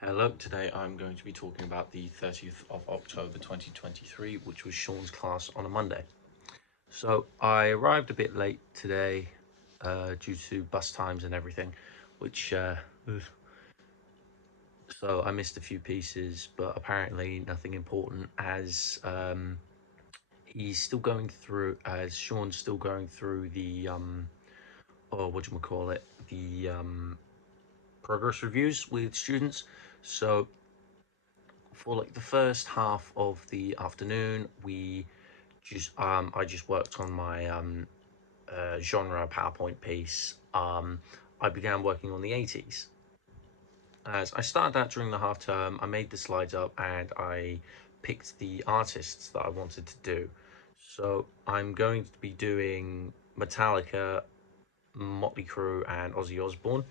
Hello, today I'm going to be talking about the 30th of October 2023, which was Sean's class on a Monday. So I arrived a bit late today due to bus times and everything, which so I missed a few pieces, but apparently nothing important as he's still going through, as Sean's still going through the, or whatchamacallit, the progress reviews with students. So for like the first half of the afternoon, I just worked on my genre PowerPoint piece. I began working on the 80s. As I started that during the half term, I made the slides up and I picked the artists that I wanted to do. So I'm going to be doing Metallica, Motley Crue, and Ozzy Osbourne,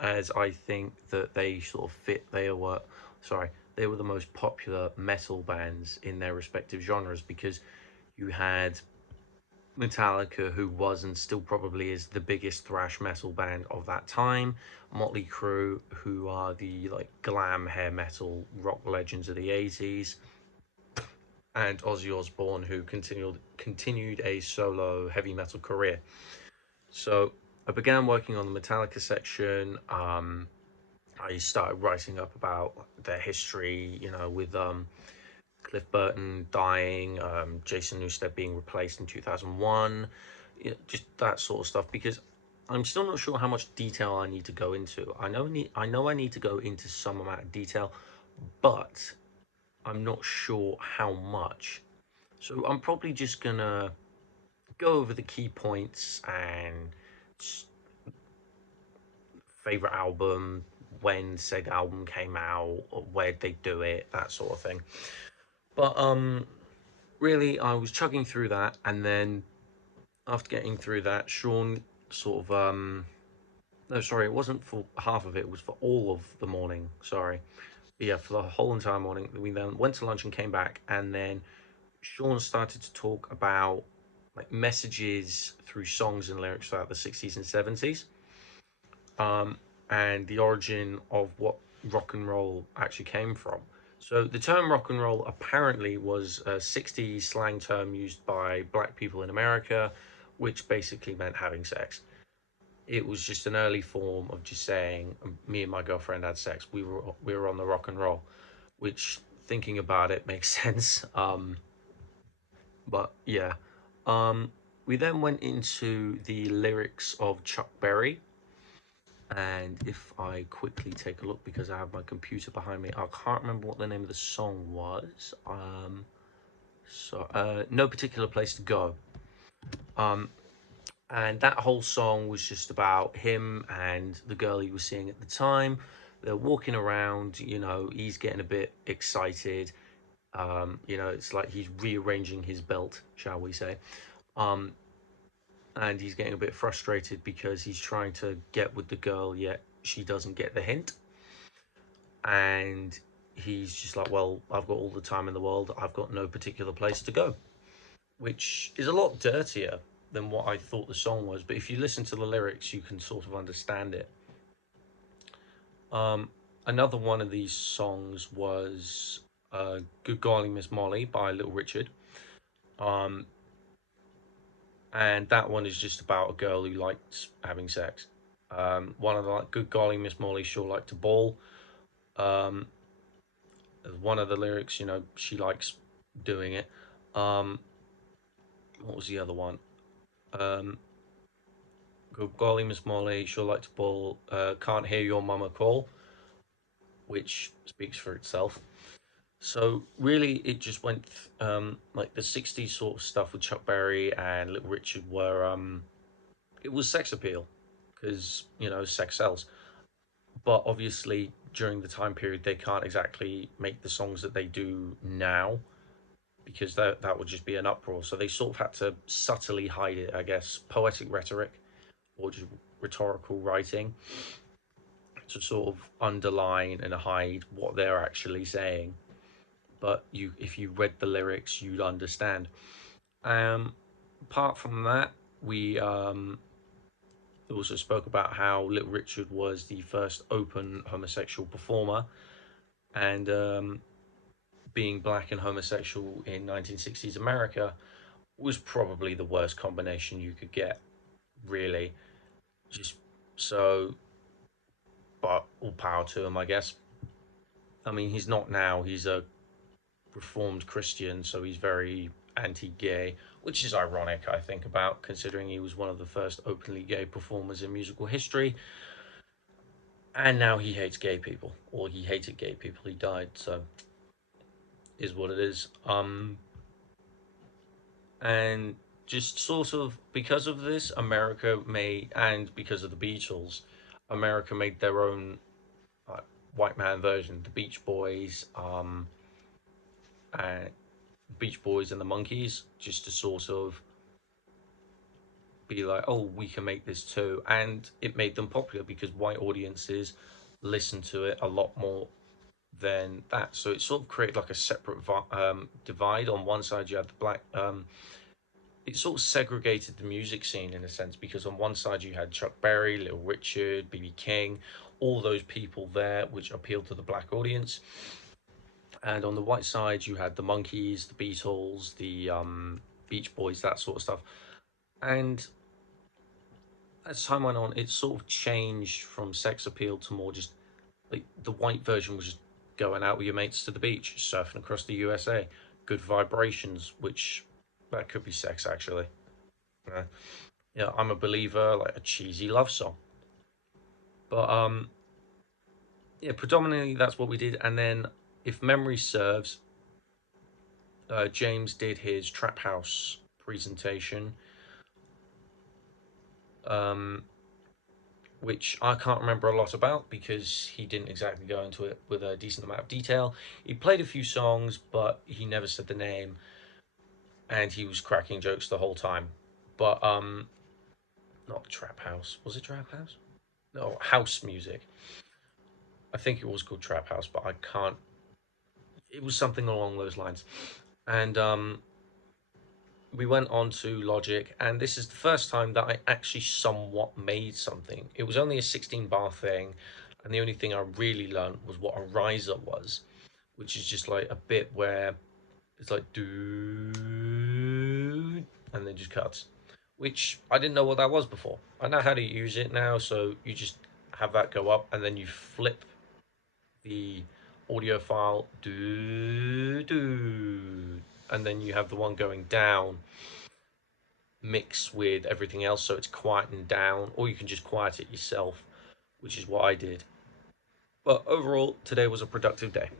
as I think that they sort of fit. They were the most popular metal bands in their respective genres because you had Metallica, who was and still probably is the biggest thrash metal band of that time, Motley Crue, who are the like glam hair metal rock legends of the 80s, and Ozzy Osbourne, who continued a solo heavy metal career. So I began working on the Metallica section. I started writing up about their history, with Cliff Burton dying, Jason Newsted being replaced in 2001, just that sort of stuff. Because I'm still not sure how much detail I need to go into. I know I need to go into some amount of detail, but I'm not sure how much. So I'm probably just gonna go over the key points and favorite album, when said album came out, where they do it, that sort of thing. But really, I was chugging through that, and then after getting through that, Sean sort of no, sorry, it wasn't for half of it. It was for all of the morning. Sorry, but yeah, for the whole entire morning. We then went to lunch and came back, and then Sean started to talk about like messages through songs and lyrics throughout the 60s and 70s. Um, and the origin of what rock and roll actually came from. So the term rock and roll apparently was a 60s slang term used by black people in America, which basically meant having sex. It was just an early form of just saying me and my girlfriend had sex. We were on the rock and roll, which thinking about it makes sense. But yeah, um, we then went into the lyrics of Chuck Berry, and if I quickly take a look, because I have my computer behind me, I can't remember what the name of the song was. No Particular Place to Go. Um, and that whole song was just about him and the girl he was seeing at the time. They're walking around, he's getting a bit excited. It's like he's rearranging his belt, shall we say. Um, and he's getting a bit frustrated because he's trying to get with the girl, yet she doesn't get the hint. And he's just like, well, I've got all the time in the world, I've got no particular place to go, which is a lot dirtier than what I thought the song was. But if you listen to the lyrics, you can sort of understand it. um, Another one of these songs was Good Golly Miss Molly by Little Richard. um, and that one is just about a girl who likes having sex. One of the like, Good Golly Miss Molly sure like to ball. um, One of the lyrics, she likes doing it. Um, what was the other one? Um, Good golly, Miss Molly, she'll like to ball. Can't hear your mama call, which speaks for itself. So really, it just went like the '60s sort of stuff with Chuck Berry and Little Richard were it was sex appeal, because sex sells. But obviously, during the time period, they can't exactly make the songs that they do now, because that would just be an uproar. So they sort of had to subtly hide it, I guess, poetic rhetoric or just rhetorical writing to sort of underline and hide what they're actually saying. But if you read the lyrics, you'd understand. Apart from that, we also spoke about how Little Richard was the first open homosexual performer, And being black and homosexual in 1960s America was probably the worst combination you could get, really. Just so, but all power to him, I guess. I mean, he's not now. He's a reformed Christian, so he's very anti-gay, which is ironic, I think, about considering he was one of the first openly gay performers in musical history. And now he hates gay people, or he hated gay people. He died, so is what it is. And just sort of because of this, America made, and because of the Beatles, America made their own uh, white man version, the and Beach Boys and the Monkees, just to sort of be like, oh, we can make this too, and it made them popular because white audiences listen to it a lot more than that. So it sort of created like a separate divide. On one side, you had the black. It sort of segregated the music scene in a sense because on one side you had Chuck Berry, Little Richard, B.B. King, all those people there, which appealed to the black audience. And on the white side, you had the Monkees, the Beatles, the Beach Boys, that sort of stuff. And as time went on, it sort of changed from sex appeal to more just like the white version was just going out with your mates to the beach, surfing across the USA, good vibrations, which that could be sex actually. Yeah, yeah, I'm a believer, like a cheesy love song. But yeah, predominantly that's what we did. And then, if memory serves, James did his trap house presentation, um, which I can't remember a lot about because he didn't exactly go into it with a decent amount of detail. He played a few songs, but he never said the name, and he was cracking jokes the whole time. But not trap house. Was it trap house? No, house music. I think it was called trap house, but I can't. It was something along those lines. And we went on to Logic, and this is the first time that I actually somewhat made something. It was only a 16 bar thing, and the only thing I really learned was what a riser was, which is just like a bit where it's like do and then just cuts, which I didn't know what that was before. I know how to use it now, so you just have that go up, and then you flip the audio file do do, and then you have the one going down mix with everything else so it's quietened down, or you can just quiet it yourself, which is what I did. But overall, today was a productive day.